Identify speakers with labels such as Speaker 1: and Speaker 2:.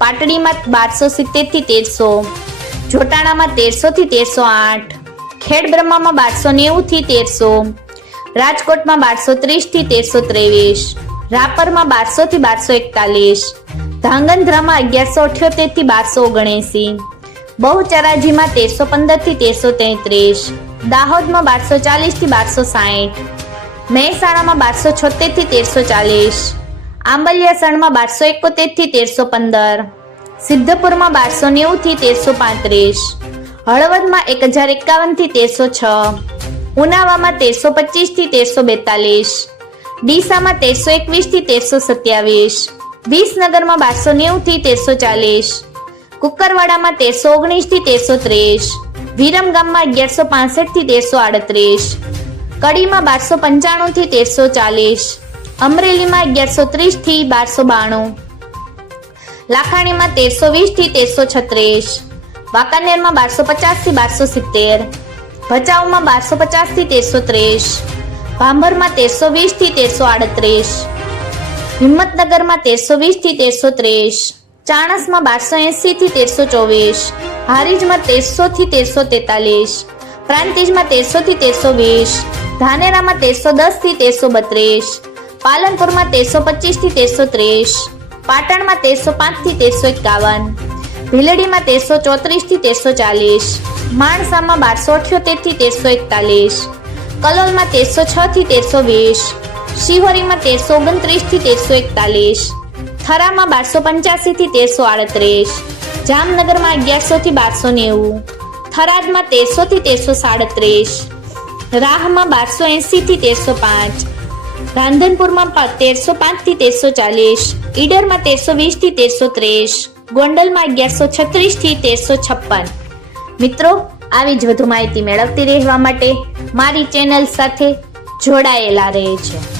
Speaker 1: પાટડીમાં બારસો સિત્તેરથી તેરસો, જોટાણામાં તેરસો થી તેરસો આઠ, ખેડ બ્રહ્મામાં બારસો નેવું થી તેરસો, રાજકોટમાં બારસો ત્રીસથી તેરસો ત્રેવીસ, રાપરમાં બારસો થી બારસો એકતાલીસ, ધાંગધ્રામાં અગિયારસો અઠ્યોતેરથી બારસો ઓગણએસી, બહુચરાજીમાં તેરસો પંદરથી તેરસો તેત્રીસ, દાહોદમાં બારસો ચાલીસથી બારસો સાઠ મહેસાણામાં બારસો છોતેરથી તેરસો ચાલીસ આંબલિયાસણમાં બારસો એકોતેરથી તેરસો પંદર. સિદ્ધપુરમાં બારસો નેવું થી તેરસો પાંત્રીસ. હળવદમાં એક હજાર એકાવનથી તેરસો છ. ઉનાવામાં તેરસો પચીસથી તેરસો બેતાલીસ. ડીસામાં તેરસો એકવીસથી તેરસો સત્યાવીસ. વિસનગરમાં બારસો નેવું થી તેરસો ચાલીસ. કુકરવાડામાં તેરસો ઓગણીસથી તેરસો ત્રીસ. વિરમગામમાં અગિયારસો પાસઠથી તેરસો આડત્રીસ. કડીમાં બારસો પંચાણું થી તેરસો ચાલીસ. અમરેલીમાં અગિયારસો ત્રીસથી બારસો બાણું. લાખાણીમાં તેરસો વીસથી તેરસો છત્રીસ. વાંકાનેરમાં બારસો પચાસથી બારસો સિત્તેર. ભચાઉમાં બારસો પચાસથી તેરસો ત્રીસ. ભાંભરમાં તેરસો વીસથી તેરસો આડત્રીસ. હિંમતનગરમાં તેરસો વીસથી તેરસો ત્રીસ. ચાણસમાં બારસો એંસીથી તેરસો ચોવીસ. હારીજમાં તેરસો થી તેરસો તેતાલીસ. પ્રાંતિજમાં તેરસો થી તેરસો વીસ. ધાનેરામાં તેરસો દસથી તેરસો બત્રીસ. પાલનપુરમાં તેરસો પચીસથી તેરસો ત્રીસ, પાટણમાં તેરસો પાંચથી તેરસો એકાવન, ભીલડીમાં તેરસો ચોત્રીસથી તેરસો ચાલીસ, માણસામાં બારસો અઠ્યોતેરથી તેરસો એકતાલીસ, કલોલમાં તેરસો છ થી તેરસો વીસ, શિહોરીમાં તેરસો ઓગણત્રીસથી તેરસો એકતાલીસ, થરામાં બારસો પંચ્યાસી થી તેરસો આડત્રીસ, જામનગરમાં અગિયારસો થી બારસો નેવું, થરાદમાં તેરસો થી તેરસો સાડત્રીસ, રાહમાં બારસો એંસીથી તેરસો પાંચ રાંધનપુરમાં તેરસો પાંચથી તેરસો ચાલીસ, ઈડરમાં તેરસો વીસથી તેરસો ત્રીસ, ગોંડલમાં અગિયારસો છત્રીસથી તેરસો છપ્પન. મિત્રો, આવી જ વધુ માહિતી મેળવતી રહેવા માટે મારી ચેનલ સાથે જોડાયેલા રહેજો.